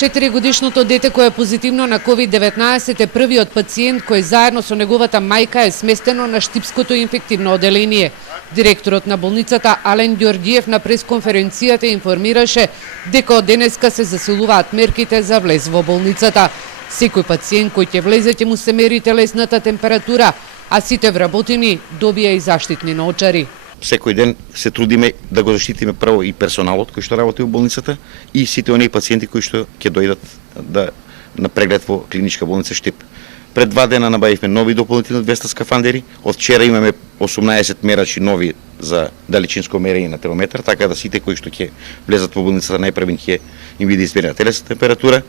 4-годишното дете кое е позитивно на COVID-19 е првиот пациент кој заедно со неговата мајка е сместено на Штипското инфективно оделение. Директорот на болницата Ален Ѓорѓиев на пресконференцијата информираше дека од денеска се засилуваат мерките за влез во болницата. Секој пациент кој ќе влезе ќе му се мери телесната температура, а сите вработени добија и заштитни наочари. Секој ден се трудиме да го заштитиме прво и персоналот кој што работи во болницата и сите оние пациенти кои што ќе дојдат на преглед во клиничка болница Штип. Пред 2 дена набавивме нови дополнителни 200 скафандери. Од вчера имаме 18 мерачи нови за далечинско мерење на термометар, така да сите кои што ќе влезат во болницата најпрвен ќе им биде измерена телесната температура.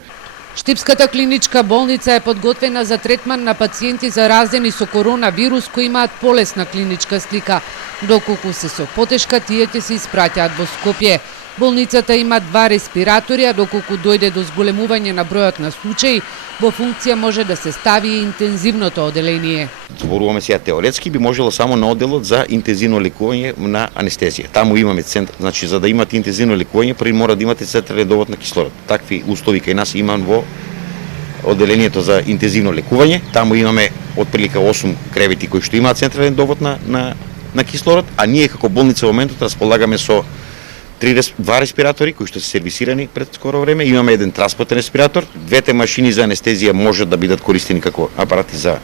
Штипската клиничка болница е подготвена за третман на пациенти заразени со коронавирус кои имаат полесна клиничка слика. Доколку се со потешка, тие ќе се испраќаат во Скопје. Болницата има 2 респиратори, а доколку дојде до зголемување на бројот на случаи, во функција може да се стави и интензивното оделение. Зборуваме сега теоретски, би можело само на одделот за интензивно лекување на анестезија. Таму имаме центар, значи за да имате интензивно лекување, први мора да имате централен довод на кислород. Такви услови кај нас имам во оделението за интензивно лекување. Таму имаме отприлика 8 кревети кои што имаат централен довод на кислород, а ние како болница во моментот располагаме со 2 респиратори кои што се сервисирани пред скоро време. Имаме еден транспортен респиратор, 2 машини за анестезија можат да бидат користени како апарати за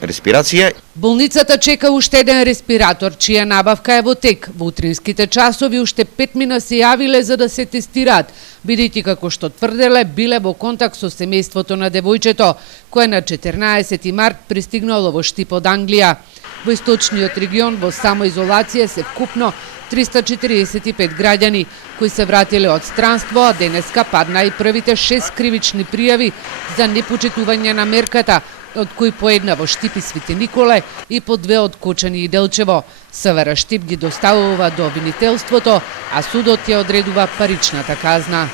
респирација. Болницата чека уште еден респиратор, чија набавка е во тек. Во утринските часови уште 5 мина се јавиле за да се тестираат, бидејќи како што тврделе биле во контакт со семејството на девојчето, кое на 14 март пристигнало во Штип од Англија. Во источниот регион во самоизолација се вкупно 345 граѓани кои се вратиле од странство, а денеска падна и првите 6 кривични пријави за непочитување на мерката, од кои по една во Штип и Свети Николе и по 2 од Кочани и Делчево. СВР Штип ги доставува до обвинителството, а судот ја одредува паричната казна.